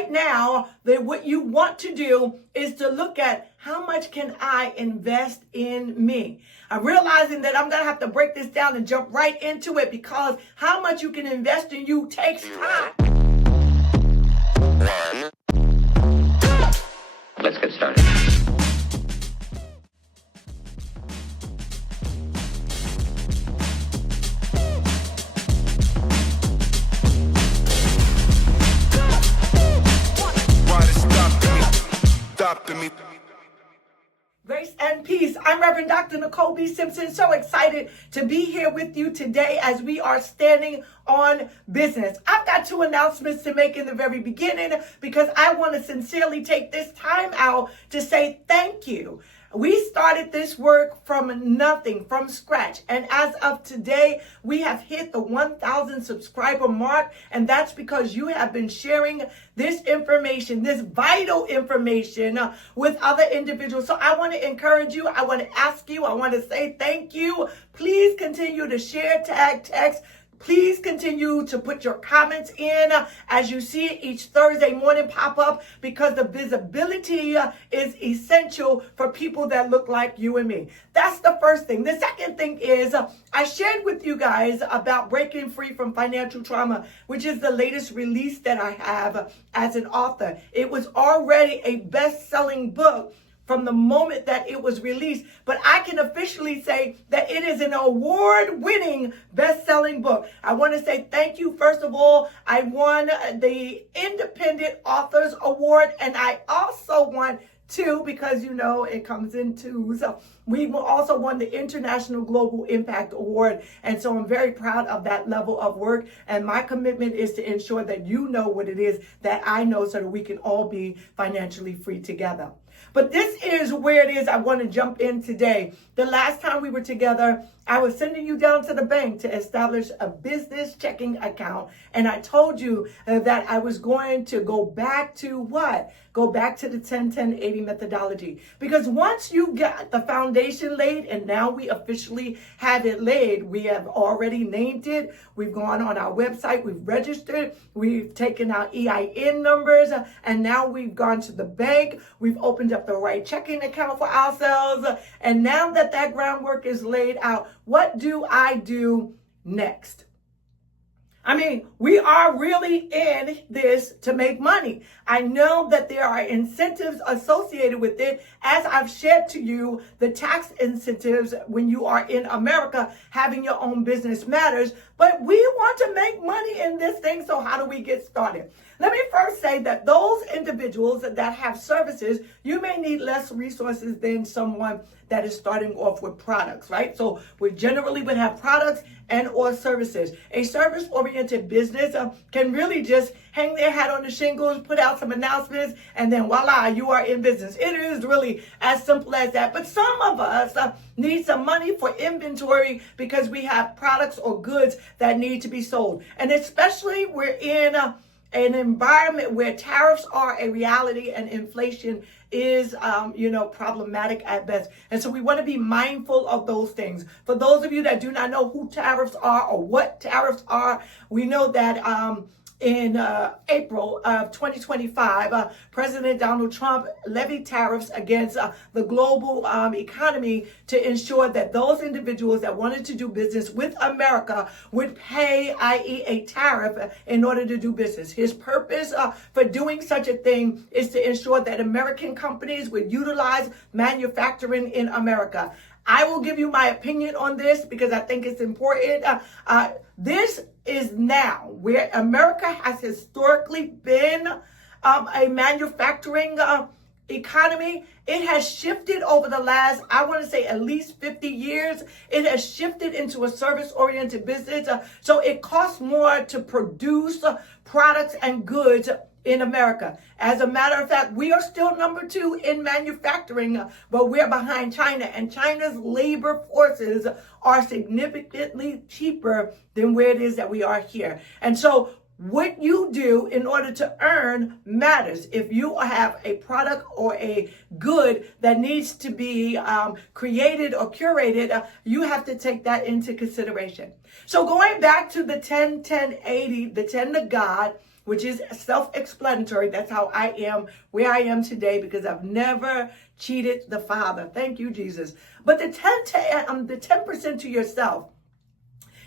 right now, what you want to do is to look at how much can I invest in me. I'm realizing that I'm going to have to break this down and jump right into it because how much you can invest in you takes time. Let's get started. Grace and peace. I'm Reverend Dr. Nicole B. Simpson. So excited to be here with you today as we are standing on business. I've got two announcements to make in the very beginning because I want to sincerely take this time out to say thank you. We started this work from nothing, from scratch. And as of today, we have hit the 1,000 subscriber mark. And that's because you have been sharing this information, this vital information with other individuals. So I want to encourage you. I want to ask you. I want to say thank you. Please continue to share, tag, text. Please continue to put your comments in as you see it each Thursday morning pop up because the visibility is essential for people that look like you and me. That's the first thing. The second thing is I shared with you guys about Breaking Free from Financial Trauma, which is the latest release that I have as an author. It was already a best-selling book from the moment that it was released, but I can officially say that it is an award-winning best-selling book. I want to say thank you. First of all, I won the Independent Authors Award, and I also won two because, you know, it comes in twos. We also won the International Global Impact Award, and so I'm very proud of that level of work, and my commitment is to ensure that you know what it is that I know so that we can all be financially free together. But this is where it is I want to jump in today. The last time we were together, I was sending you down to the bank to establish a business checking account. And I told you that I was going to go back to what? Go back to the 10-10-80 methodology. Because once you get the foundation laid, and now we officially have it laid, we have already named it. We've gone on our website, we've registered, we've taken our EIN numbers, and now we've gone to the bank. We've opened up the right checking account for ourselves. And now that that groundwork is laid out, what do I do next? I mean, we are really in this to make money. I know that there are incentives associated with it. As I've shared to you, the tax incentives when you are in America, having your own business matters. But we want to make money in this thing. So how do we get started? Let me first say that those individuals that have services, you may need less resources than someone that is starting off with products, right? So we generally would have products and or services. A service-oriented business can really just hang their hat on the shingles, put out some announcements, and then voila, you are in business. It is really as simple as that. But some of us need some money for inventory because we have products or goods that need to be sold. And especially we're in an environment where tariffs are a reality and inflation is, problematic at best. And so we want to be mindful of those things. For those of you that do not know who tariffs are or what tariffs are, we know that in April of 2025, President Donald Trump levied tariffs against the global economy to ensure that those individuals that wanted to do business with America would pay, i.e. a tariff, in order to do business. His purpose for doing such a thing is to ensure that American companies would utilize manufacturing in America. I will give you my opinion on this because I think it's important. This is now where America has historically been a manufacturing economy. It has shifted over the last, I want to say at least 50 years. It has shifted into a service-oriented business. So it costs more to produce products and goods in America. As a matter of fact, we are still number 2 in manufacturing, but we're behind China, and China's labor forces are significantly cheaper than where it is that we are here. And so what you do in order to earn matters. If you have a product or a good that needs to be created or curated, you have to take that into consideration. So going back to the 10-10-80, the 10 to God, which is self-explanatory. That's how I am where I am today, because I've never cheated the Father. Thank you, Jesus. But the 10% to yourself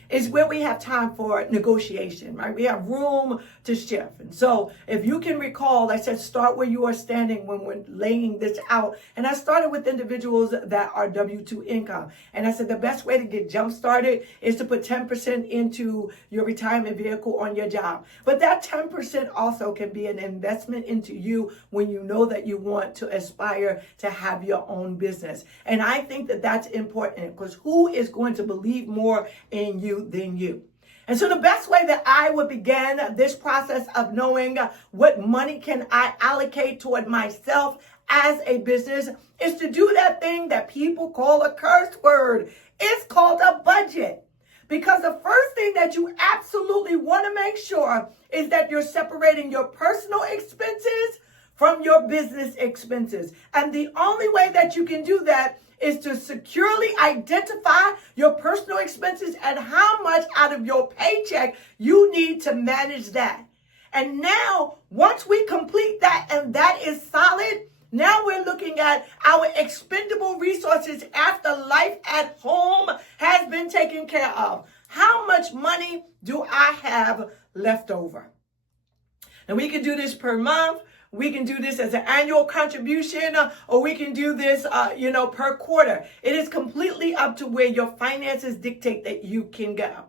is where we have time for negotiation, right? We have room to shift. And so if you can recall, I said, start where you are standing when we're laying this out. And I started with individuals that are W-2 income. And I said, the best way to get jump started is to put 10% into your retirement vehicle on your job. But that 10% also can be an investment into you when you know that you want to aspire to have your own business. And I think that that's important, because who is going to believe more in you than you? And so the best way that I would begin this process of knowing what money can I allocate toward myself as a business is to do that thing that people call a curse word. It's called a budget. Because the first thing that you absolutely want to make sure is that you're separating your personal expenses from your business expenses. And the only way that you can do that is to securely identify your personal expenses and how much out of your paycheck you need to manage that. And now, once we complete that and that is solid, now we're looking at our expendable resources after life at home has been taken care of. How much money do I have left over? And we can do this per month. We can do this as an annual contribution, or we can do this, per quarter. It is completely up to where your finances dictate that you can go.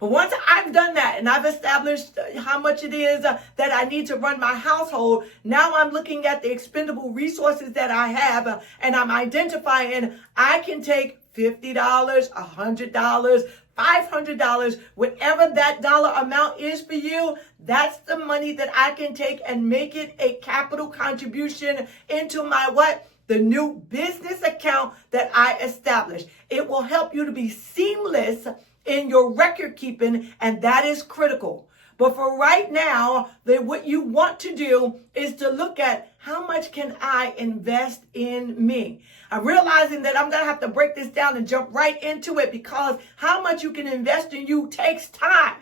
But once I've done that and I've established how much it is that I need to run my household, now I'm looking at the expendable resources that I have, and I'm identifying I can take $50, $100, $500, whatever that dollar amount is for you, that's the money that I can take and make it a capital contribution into my what? The new business account that I established. It will help you to be seamless in your record keeping, and that is critical. But for right now, what you want to do is to look at how much can I invest in me. I'm realizing that I'm going to have to break this down and jump right into it, because how much you can invest in you takes time.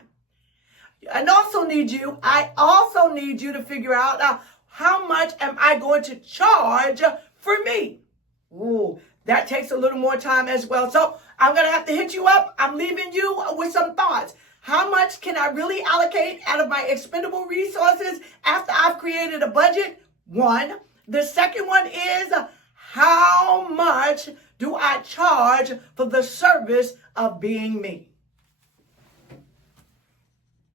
I also need you to figure out how much am I going to charge for me. Ooh, that takes a little more time as well. So I'm going to have to hit you up. I'm leaving you with some thoughts. How much can I really allocate out of my expendable resources after I've created a budget? One. The second one is, how much do I charge for the service of being me?